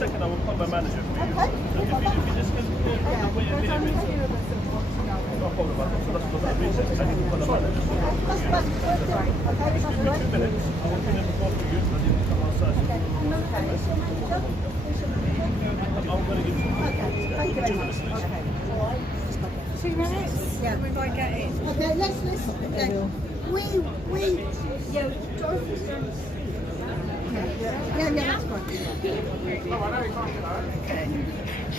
second, I will call my manager for you. Okay. If you just can wait a minute. No problem. So that's what I need to call the manager. Just give me 2 minutes. I will come in before for you. I didn't come outside. I'm going to give you 2 minutes. 2 minutes? Yeah. We might get in. Okay, let's listen. Okay. Yeah, that's fine. Okay.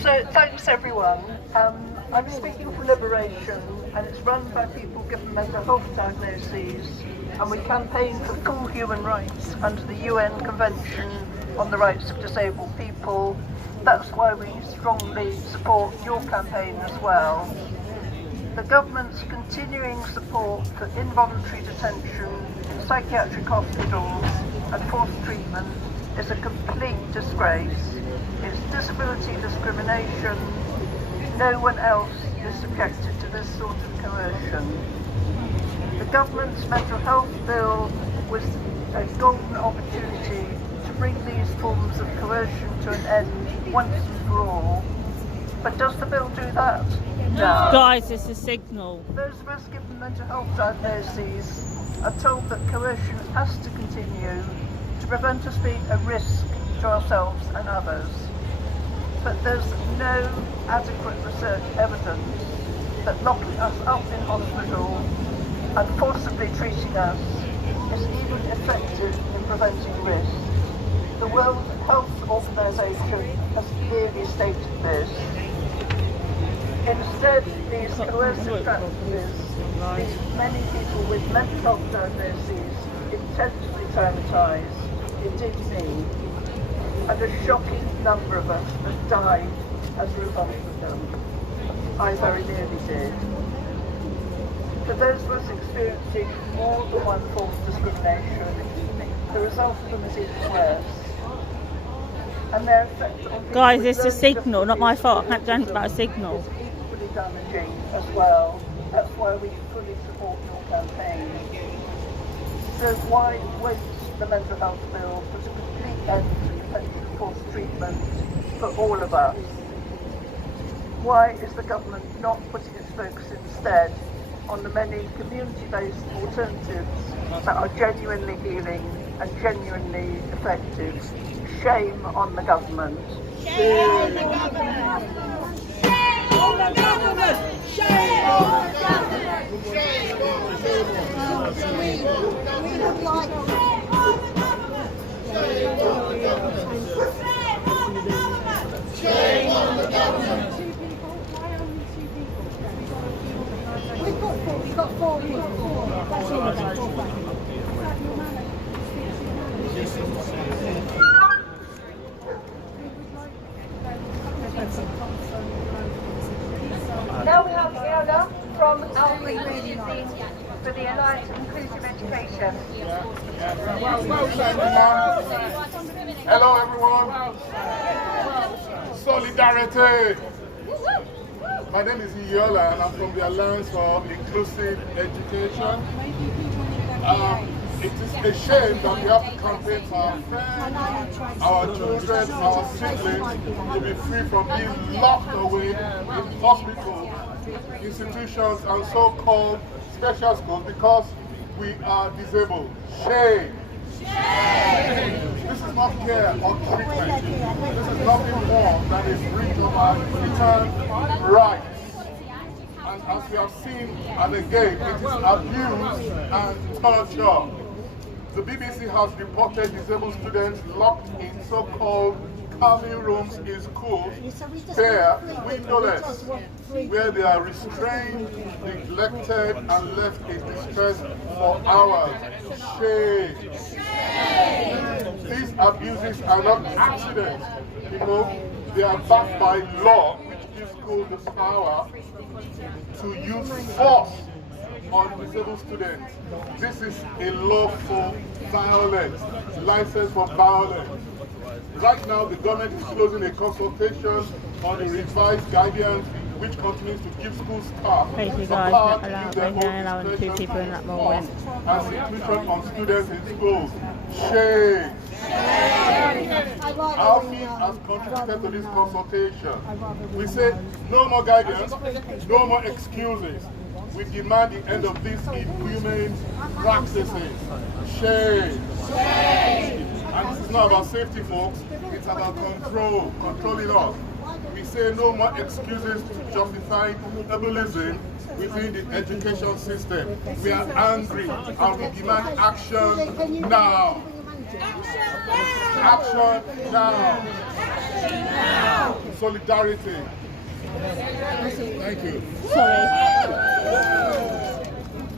So, thanks everyone. I'm speaking for Liberation, and it's run by people given mental health diagnoses, and we campaign for full human rights under the UN Convention on the Rights of Disabled People. That's why we strongly support your campaign as well. The government's continuing support for involuntary detention in psychiatric hospitals and forced treatment is a complete disgrace. It's disability discrimination. No one else is subjected to this sort of coercion. The government's mental health bill was a golden opportunity to bring these forms of coercion to an end once and for all. But does the bill do that? No. Guys, it's a signal. Those of us given mental health diagnoses are told that coercion has to continue to prevent us being a risk to ourselves and others. But there's no adequate research evidence that locking us up in hospital and forcibly treating us is even effective in preventing risk. The World Health Organization has clearly stated this. Instead, these coercive practices leave many people with mental health diagnoses intensely traumatised, indeed me, and a shocking number of us have died as a result of them. I very nearly did. For those of us experiencing more than one form of discrimination, the result of them is even worse. And their effect on Guys, it's a signal, not my fault. I can't do anything about a signal. Damaging as well. That's why we fully support your campaign. So why waste the mental health bill for a complete end to preventive forced treatment for all of us? Why is the government not putting its focus instead on the many community-based alternatives that are genuinely healing and genuinely effective? Shame on the government. Shame on the government! On the government! Shame on the government! Shame on the government! We would like shame on the government! Shame on the government! Shame on the government! 2 people? Why only 2 people? We've got 4 people. That's all we've got. Now we have Fiona from our agency for the Alliance of Inclusive Education. Hello everyone. Solidarity. My name is Iola and I'm from the Alliance for Inclusive Education. It is a shame that we have to campaign for our friends, our children, our siblings to be free from being locked away in hospitals, institutions and so-called special schools because we are disabled. Shame! Shame! This is not care or treatment. This is nothing more than a breach of our human rights. And as we have seen, and again, it is abuse and torture. The BBC has reported disabled students locked in so-called calming rooms in schools, bare, windowless, where they are restrained, neglected, and left in distress for hours. Shame! These abuses are not accidents. You know, they are backed by law, which gives schools the power to use force on disabled students. This is a lawful violence, license for violence. Right now, the government is closing a consultation on a revised guidance which continues to give school staff Basically, the guys, power not to use allowing, their they're own allowing 2 people in that discretion moment. and seclusion on students in schools. Shame. Our team has contributed to this consultation. We say no more guidance, no more excuses. We demand the end of these inhumane practices. Shame. And this is not about safety, folks. It's about control, controlling us. We say no more excuses to justify ableism within the education system. We are angry and we demand action now. Action now. Solidarity. Thank you.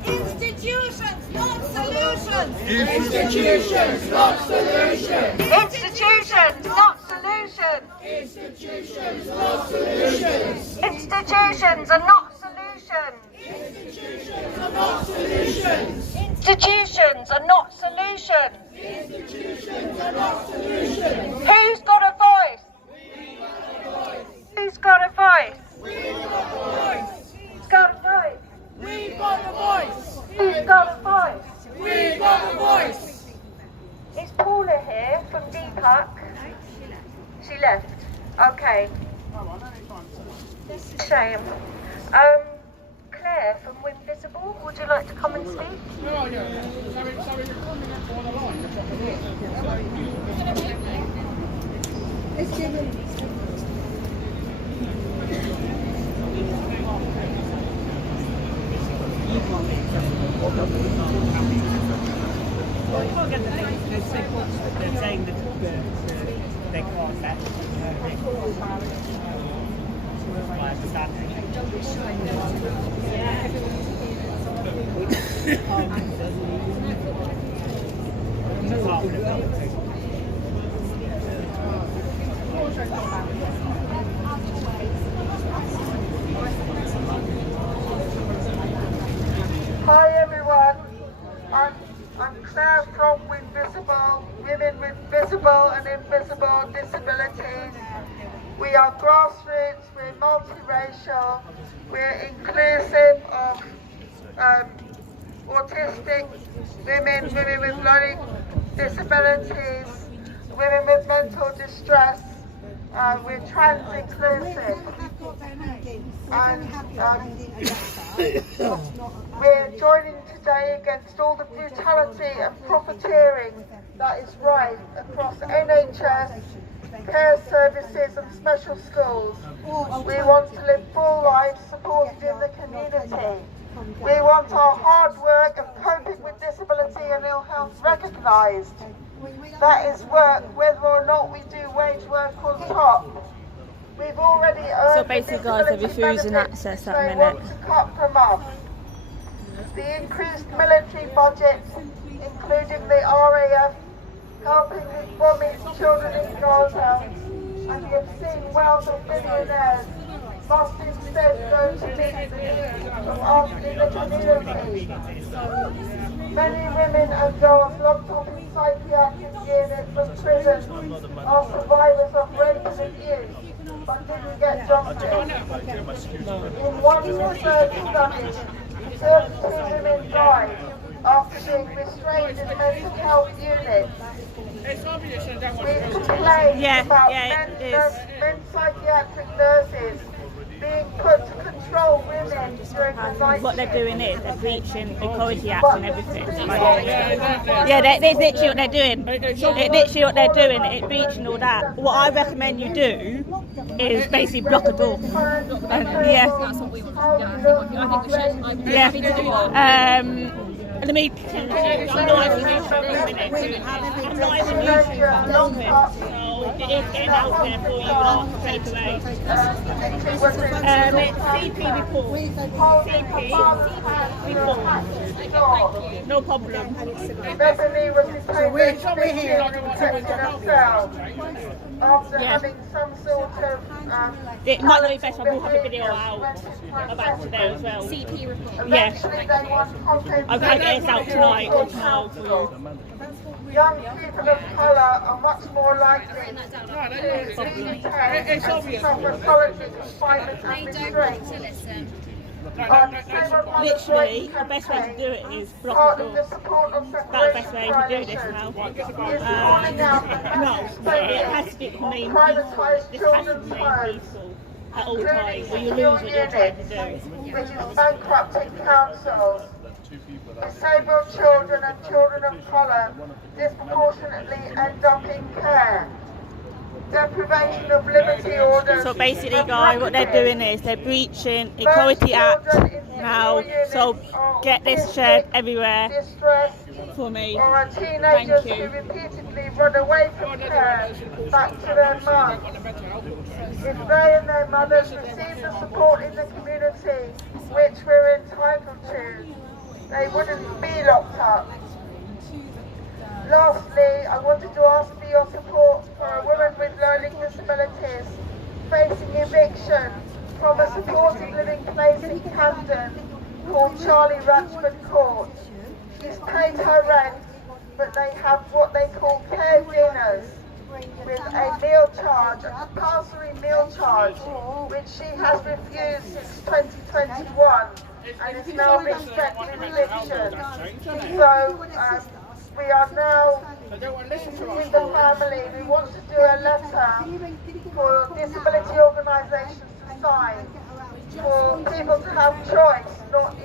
Institutions, not solutions. Institutions, not solutions. Institutions, not solutions. Institutions, not solutions. Institutions are not solutions. Institutions are not solutions. Institutions are not solutions. Institutions are not solutions. Who's got a voice? Who's got a voice? Who's got a voice? We've got a voice! Who's got a voice? We've got a voice! Is Paula here from Deepak? She left. Okay. Shame. Claire from Invisible, would you like to come and speak? Oh, yeah. So we can come in on the line. They're saying that they can't let I understand. Hi everyone, I'm Claire from Invisible, Women with Visible and Invisible Disabilities. We are grassroots, we're multiracial, we're inclusive of autistic women, women with learning disabilities, women with mental distress. We're trans inclusive. And we're joining today against all the brutality and profiteering that is rife across NHS, care services and special schools. We want to live full lives supported in the community. We want our hard work of coping with disability and ill health recognised. That is work whether or not we do wage work on top. We've already earned So basically guys, they're refusing access at the minute. Want to cut from us. The increased military budget, including the RAF, helping with bombing children in Gaza, and the obscene wealth of billionaires must instead go to meet the needs of us in the community. Many women and girls locked up in psychiatric units of prisons are survivors of rape and abuse, but didn't get justice. In one research study, 32 women died after being restrained in mental health units. We complained about men psychiatric nurses being put to control women during the night. What they're doing is they're breaching Equality Act and everything. Yeah, that's literally what they're doing. It's literally what they're doing. It's breaching all that. What I recommend you do is basically block a door. Yeah. That's what we want to do. I think we should. I'm happy to do that. Let me. I'm not even using for a minute. I'm not even using for long minutes. It is getting out there for you lot straight away. It's CP report. CP report. No problem. Bethany was retained for here herself after having some sort of it might not be best I will have a video out about today as well. CP report. Yeah. I'm going to get this out tonight or tomorrow for you. Young people of colour are much more likely to be detained and suffer solitary confinement and restraint. Literally, the best way to do it is block the door. That's the best way to do this now. No, it has to be the main people. This has to be the main people at all times, or you lose what you're trying to do. Which is bankrupting councils. Disabled children and children of colour disproportionately end up in care. Deprivation of liberty orders. So basically, guys, what they're doing is they're breaching Equality Act now. So get this shared everywhere for me. Or are teenagers who repeatedly run away from care back to their mum. If they and their mothers receive the support in the community which we're entitled to, they wouldn't be locked up. Lastly, I wanted to ask for your support for a woman with learning disabilities facing eviction from a supported living place in Camden called Charlie Ratchford Court. She's paid her rent, but they have what they call care dinners with a meal charge, a compulsory meal charge, which she has refused since 2021 and is now being threatened with eviction. So we are now visiting the family. We want to do a letter for disability organisations to sign, for people to have choice, not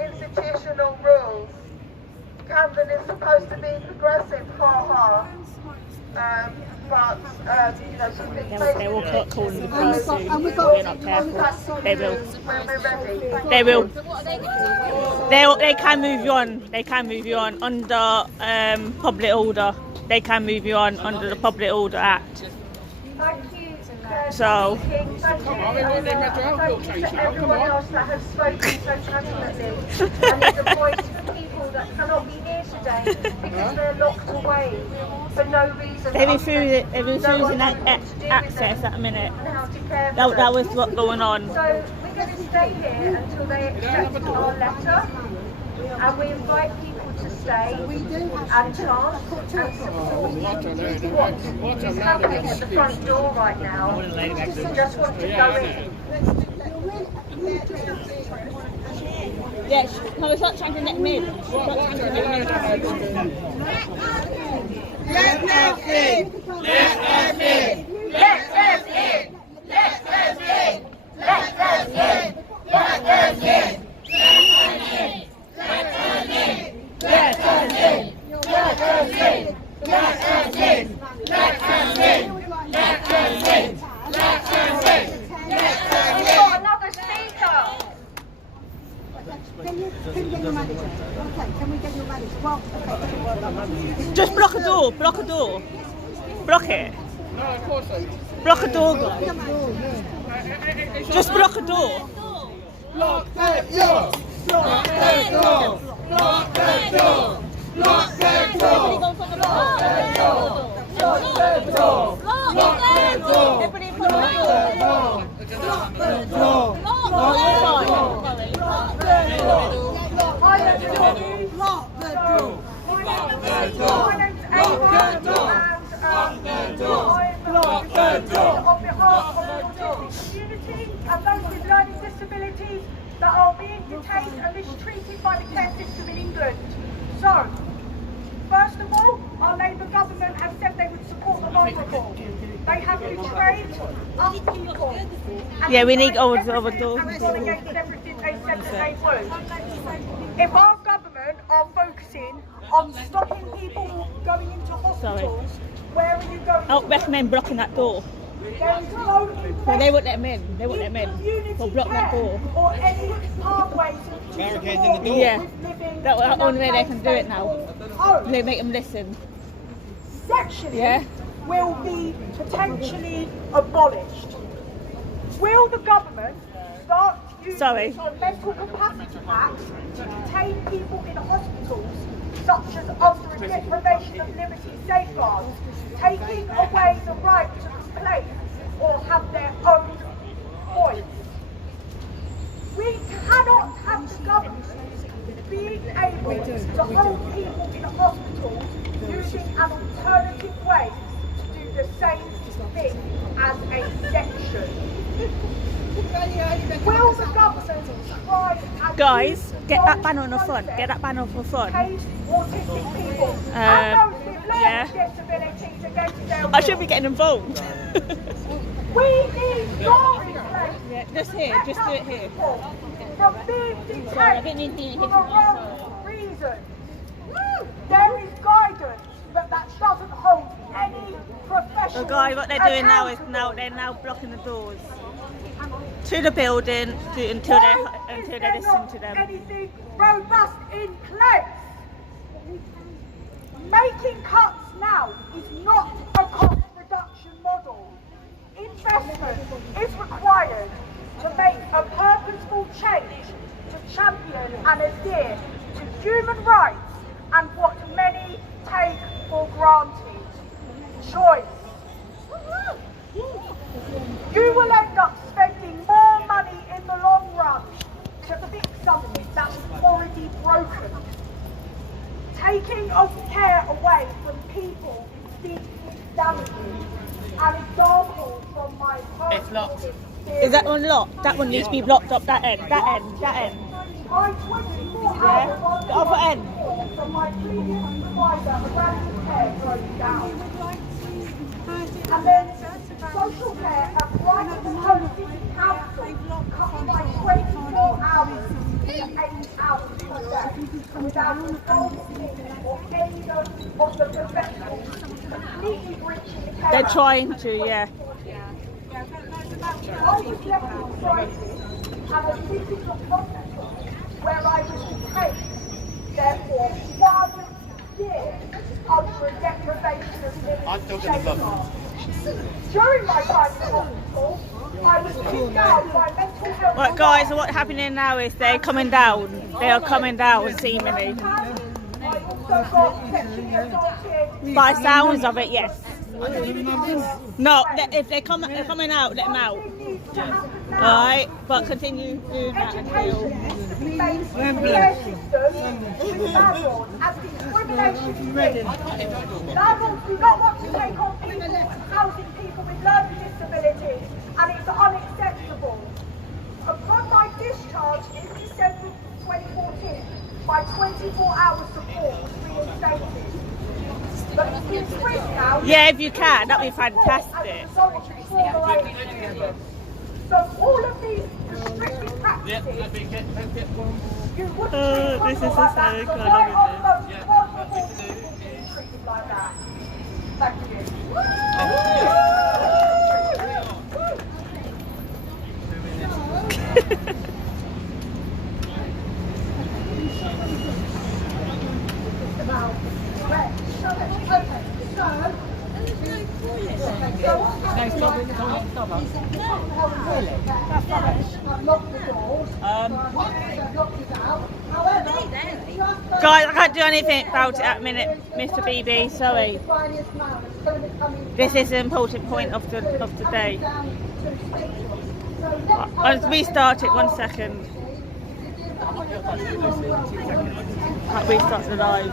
institutional rules. Camden is supposed to be progressive, but you know, she's been They will put calls in the first if we're not careful. They will. ready. They will. They can move you on. They can move you on under public order. They can move you on under the Public Order Act. Thank you. So. Thank you to everyone else that has spoken so passionately and is a voice for people that cannot be here today because they're locked away for no reason. They're refusing access at a minute. That was what's going on. So we're going to stay here until they accept our letter, and we invite people to stay and chant and support what is happening at the front door right now. We just want to go in. Yes, no, it's not trying to let them in. It's not trying to let them in. Let us in! Let us in! Let us in! Let us in! Let us in! Let us in! Let us in! Let us in! Let us in! Let us in! Let us in! Let us in! Let us in! We've got another speaker! Can you get your manager? Okay, can we get your manager? Well, okay. Just block a door. Block a door. Block it. No, of course not. Block a door, guys. Just block a door. Block that door! Block that door! Block that door! Block that door! Block that door! Block that door! Block that door! Everybody put a door. Block that door! Lock the door! Block that door! My name's Ava, Block that door! on behalf of the autistic community and those with learning disabilities that are being detained and mistreated by the care system in England. So, first of all, our Labour government have said they would support the vulnerable. They have betrayed us people. And Yeah, we need denied over everything doors. and gone against everything they said that they would. If our government are focusing on stopping people going into hospitals, where are you going? I would recommend blocking that door. There is no Well, they won't let them in. They won't let them in. Well, block that door. or any pathways Barricades in the door. Yeah, that's the only way they can do it now. They make them listen. Sexually Yeah. will be potentially abolished. Will the government start using mental capacity acts to detain people in hospitals, such as under a deprivation of liberty safeguards, taking away the right to complain or have their own voice? We cannot have the government being able to hold people in hospitals using an alternative way to do the same thing as a section. Will the government try and Guys, get that banner on the front. Get that banner on the front. autistic people and those with learning Yeah. disabilities against their I should be getting involved. We need laws in place. Yeah, just here. Just do it here. From being detained for the wrong reason. There is guidance, but that doesn't hold any professional. The guy, what they're doing now is they're now blocking the doors to the building until they listen to them. Anything robust in place. Making cuts now is not a cost reduction model. Investment is required to make a purposeful change to champion and adhere to human rights and what many take for granted. Choice. You will end up spending more money in the long run to fix something that's already broken. Taking of care away from people is deeply damaging. An example from my personal experience. Is that one locked? That one needs to be blocked up. That end. That end. That end. I'm 24 Yeah. hours on The other end. from my previous provider, a random care broke down. And then social care at private home city council cut my 24 hours to 8 hours per day without involving me or any of the professionals completely breaching the care. They're trying to, yeah. I was left in crisis and a physical hospital where I was detained, therefore 1 year under a deprivation of liberty safeguard. During my time in hospital, I was pinned down by mental health. Right, guys, what's happening now is they're coming down. They are coming down, seemingly. I also got sexually assaulted. By sounds of it, yes. No, if they're coming out, let them out. Alright, but continue doing that until. Care system with landlords as discrimination free. Landlords do not want to take on people housing people with learning disabilities, and it's unacceptable. Upon my discharge in December 2014, my 24-hour support was reinstated. But it's free now. Yeah, if you can, that'd be fantastic. So all of these restrictive practices, you wouldn't be this is like that. so So good, why isn't are those vulnerable people being treated like that? Thank you. Guys, I can't do anything about it at the minute, Mr. BB, sorry. This is an important point of the day. I'll restart it 1 second. I'll restart the live.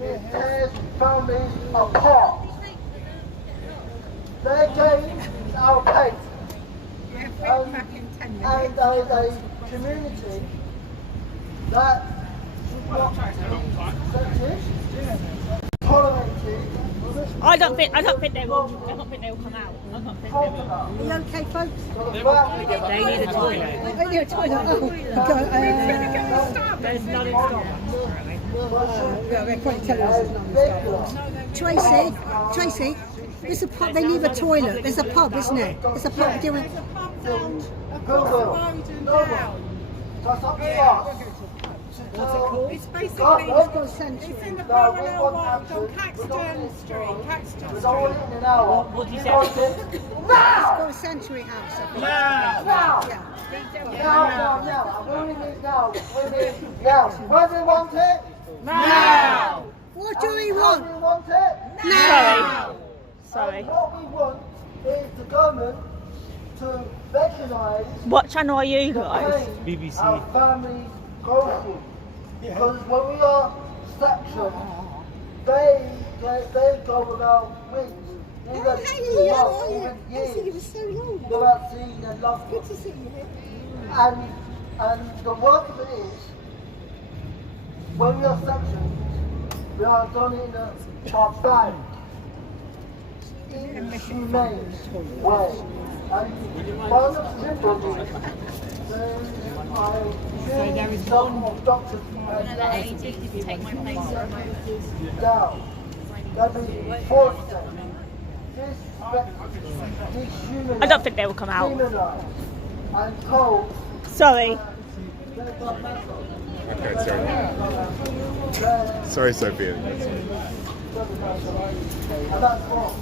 It tears families apart. Their gain is our pain. And there is a community that should not be accepted, tolerated. I don't think they will come out. I don't think they will. Are you okay, folks? They need a toilet. Oh, you're a toilet. Oh, There's none in stock. yeah, they're probably telling us there's none. Tracy, there's a pub. They need a toilet. There's a pub, isn't it? There's a pub doing. That's up to us. It's basically, Let's go central. it's in the parallel world on Caxton Street. We're all in an hour. What do you say? Let's go Century House. I think. Now! Yeah. Now! I really need now. We need now. Where do we want it? Now! What do we How do want? we want it? Sorry. Sorry. What we want is the government to recognise What channel are you the guys? pain our families go through. Because when we are sectioned, they go without wings. even Oh, hey, how are you? even I haven't seen you years for so long. without seeing their loved Good ones. to see you here. And the work of it is, when we are sectioned, we are done in a barbaric, inhumane way. And one of the symbols is I use some of doctors Take my place. down. That is forced them. I don't think they will come out. Demonized and told Sorry. Okay, sorry. Sorry, Sophia. and that's wrong.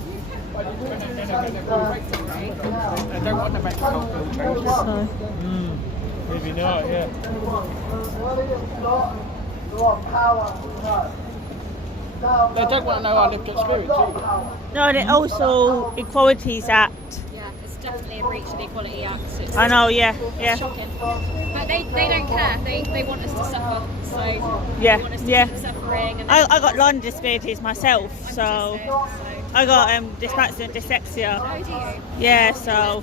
They don't want to make cultural changes. Maybe not, yeah. They don't want to know our lived experience either. No, and it also Equalities Act. Yeah, it's definitely a breach of the Equality Act. It's I know, yeah. shocking. But they don't care. They want us to suffer. So Yeah, they want us to yeah. keep suffering. And I got learning disabilities myself, so so. I got dyspraxia and dyslexia. Oh, do you? Yeah, so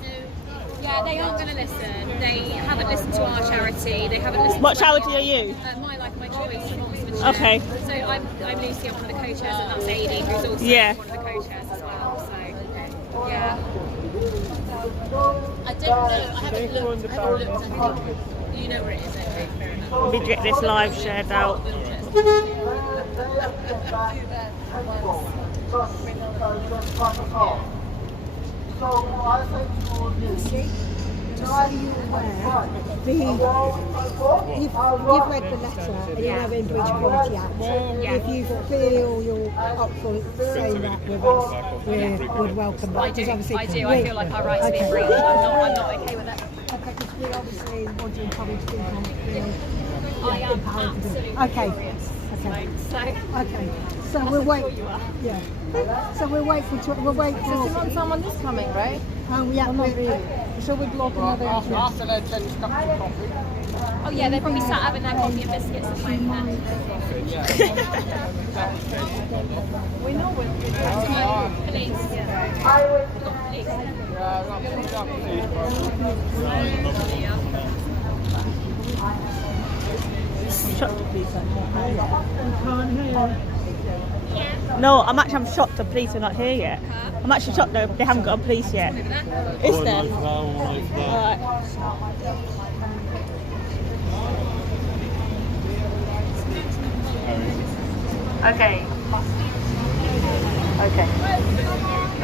Yeah, they aren't going to listen. They haven't listened to our charity. They haven't listened. what to charity are you? My Life, My Choice in Oxfordshire. Okay. So I'm Lucy. I'm one of the co-chairs, and that's Adi, who's also Yeah. one of the co-chairs as well. So yeah. I don't know. I haven't looked. You know where it is. Okay, fair enough. Let me get this live shared out. So I say to all you, Just so you're aware, you've read the letter and you know in Bridge Equality Act. If you feel you're up for saying that with us, we would welcome that. I do. Because obviously I do. I feel like our rights are being breached. I'm not okay with it. Okay, because we obviously want to encourage people to feel I am empowered to do it. absolutely Okay. furious. Okay. So. Okay. So we'll wait. Yeah. So we'll wait for. Someone is coming, right? Yeah. Not really. So we block another entrance. After their 10 cups of coffee. Oh yeah, they're probably sat having their coffee and biscuits at the moment. We know what Police. No, I'm shocked the police are not here yet. I'm actually shocked though they haven't got a police yet. Is there? Alright. Okay. Okay.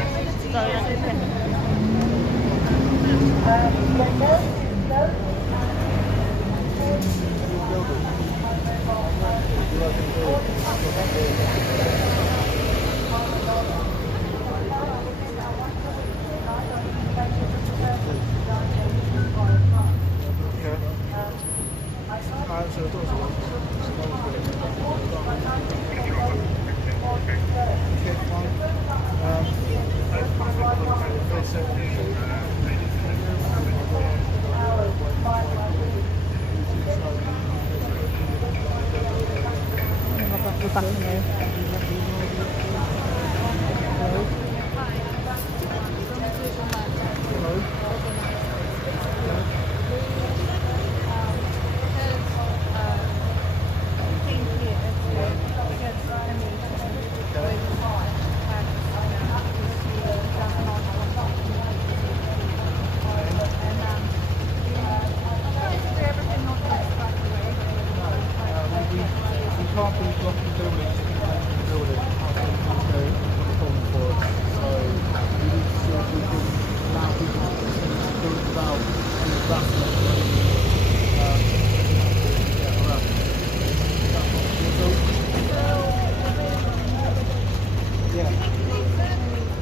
We're back in there.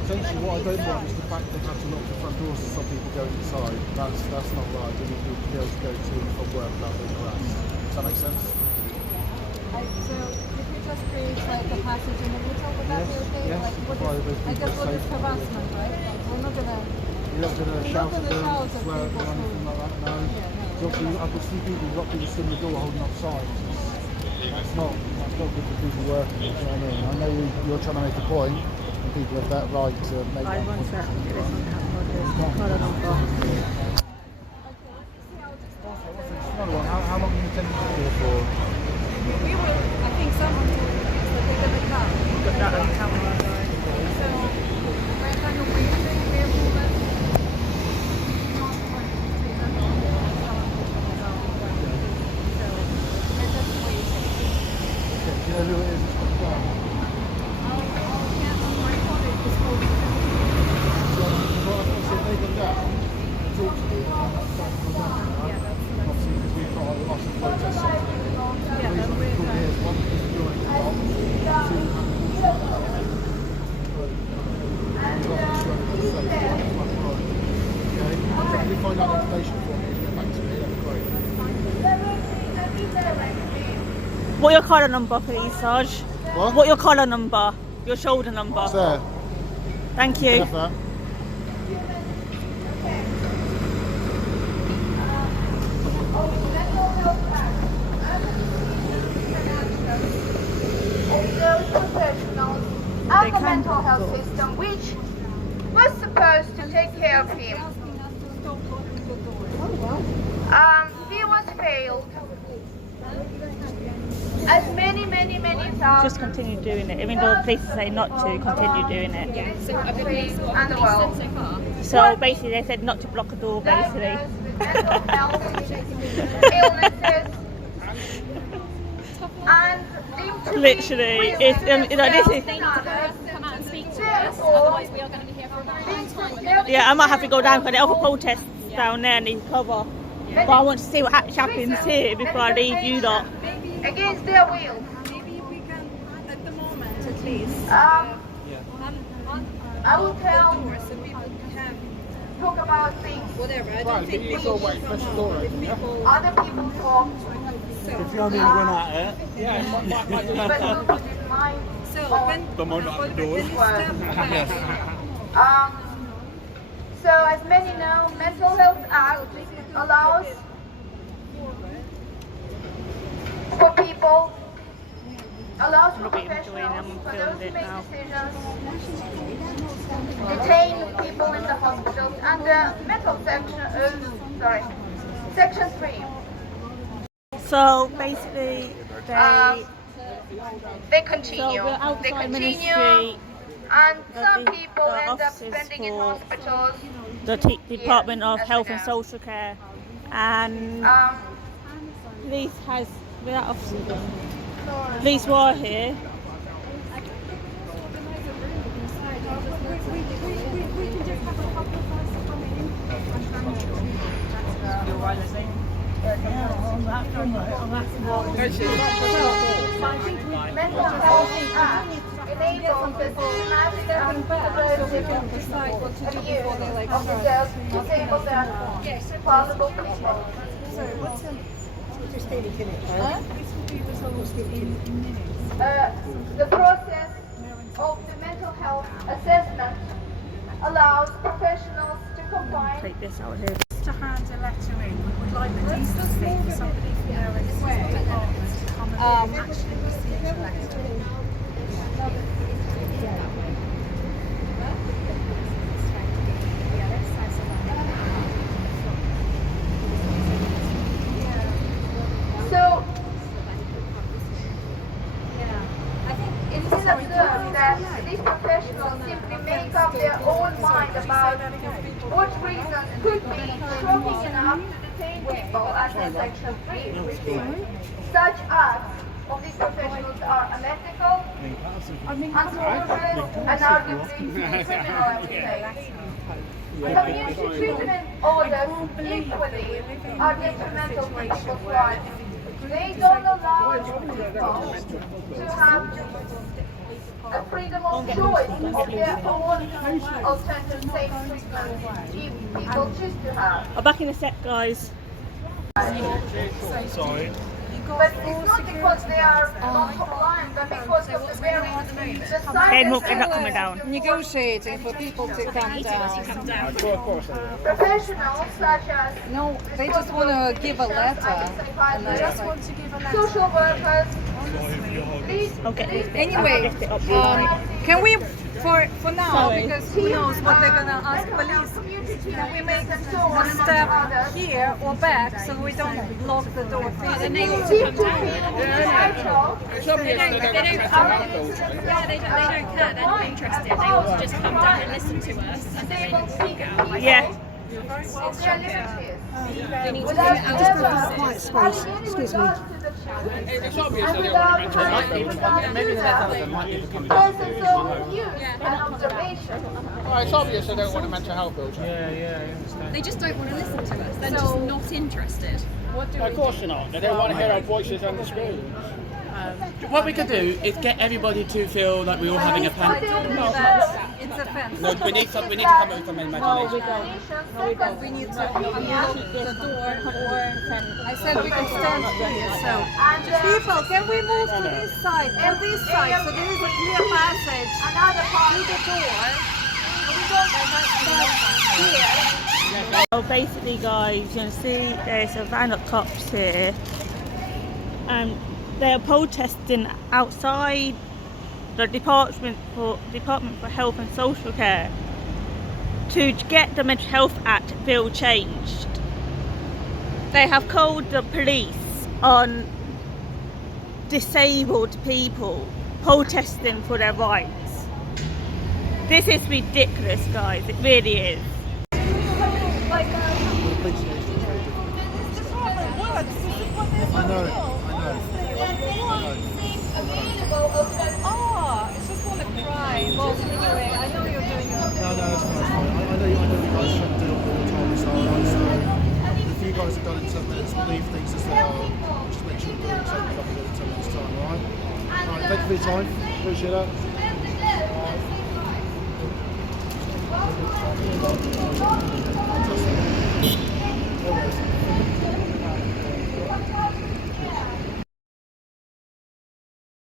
Essentially, what I don't want is the fact that they've had to lock the front doors so some people go inside. That's not right. We need to be able to go to and from work without being harassed. Does that make sense? So if we just create like a passage in the middle, would that be okay? Yes, Like what provide those is, I guess people what is safe. harassment, right? Like we're not gonna. You're not going to shout at them, swear at them, or anything like that, no. Because obviously, I've got some people, got people stood in the door holding up signs. That's not good for people working, you know what I mean? I know you're trying to make a point, and people of that right to make that point. Another one. How long are you intending to be here for? We will, I think someone told us that they're going to come. Got that on camera. So we're kind of waiting there for them. Okay, do you know who it is that's got the car? Well, if they come down, talk to me about that stuff come down. Obviously, because we've got a lot of protests on today. The reason we call here is one, because of joining the block, two, okay? If you find out information for me, get back to me, that'd be great. What your collar number, please, Sarge? What? What your collar number? Your shoulder number? It's there. Thank you. Have that. Those professionals and the mental health system which was supposed to take care of him. He was failed as many times. Just continue doing it, even though the police say not to continue doing it. Yeah, so I believe what And the well. police said so far. So basically they said not to block a door, basically. Mental health illnesses and deemed to be Literally, it's, this is... Come out and speak to us, otherwise we are going to be here for a very long time. Yeah, I might have to go down for the other protests down there and need cover. But I want to see what happens here before I leave you lot. against their will. Maybe we can, at the moment at least, I will tell, so people can talk about things whatever. I Right, don't think we it's all wait, press the door open, yeah? other people talk, If you're the one at it. but will put in mind. So when So as many know, Mental Health Act allows for people, allows for professionals, for those who make decisions, detain people in the hospitals under mental section, section 3. So basically They continue. So we're outside They continue. Ministry. And some The- people the end up offices spending in for hospitals. the Department of as Health we and know. Social Care, and police has without officers. Police were here. Mental Health Act enables the systematic and preventive abuse of the disabled and vulnerable people. The process of the mental health assessment allows professionals to combine Take this out here. to hand a letter in, we would like the decency for somebody from their existing department to come and actually receive the letter. So, it is observed that these professionals simply make up their own mind about what reasons could be shocking enough to detain people under Section 3. Such acts of these professionals are unethical, unscrupulous, and arguably criminal, I would say. Community treatment orders equally are detrimental to people's lives. They don't allow people to have a freedom of choice of their own alternative safe treatment if people choose to have. I'm back in a sec, guys. Sorry. But it's not because they are not compliant, but because of the very They're not coming down. Negotiating for people to come down. professionals such as No, they just want to give a letter. And they just want social workers. Okay. Anyway, Can we, for now, because who knows what they're gonna ask police, can we make a step here or back so we don't block the door? Then they ought to come down. It's obvious they don't Yeah, they don't care. They're not interested. They ought to just come down and listen to us and then speak out. Yeah. They need to Just go to a quiet space. Excuse me. It's obvious they don't want to mental health building. Maybe the rest of them might need to come Well, it's obvious they don't want a mental health building. Yeah, I understand. They just don't want to listen to us. They're just not interested. Of course they're not. They don't want to hear our voices on the screen. What we could do is get everybody to feel like we're all having a panic. It's offensive. No, we need to come up with some imagination. We need to unlock the door, or I said we can stand here. So, people, can we move to this side? On this side, so there is a clear passage to the door. We don't have here. So basically, guys, you can see there's a van of cops here, and they're protesting outside the Department for Health and Social Care to get the Mental Health Act bill changed. They have called the police on disabled people protesting for their rights. This is ridiculous, guys. It really is. I know. Oh, it's just want to cry. Well, anyway, I know you're doing your... No, that's fine. I know you guys shouldn't do it all the time, so if you guys are done in 10 minutes, leave things as they are. Just make sure you're doing something properly in 10 minutes' time, alright? Alright, thank you for your time. Appreciate that.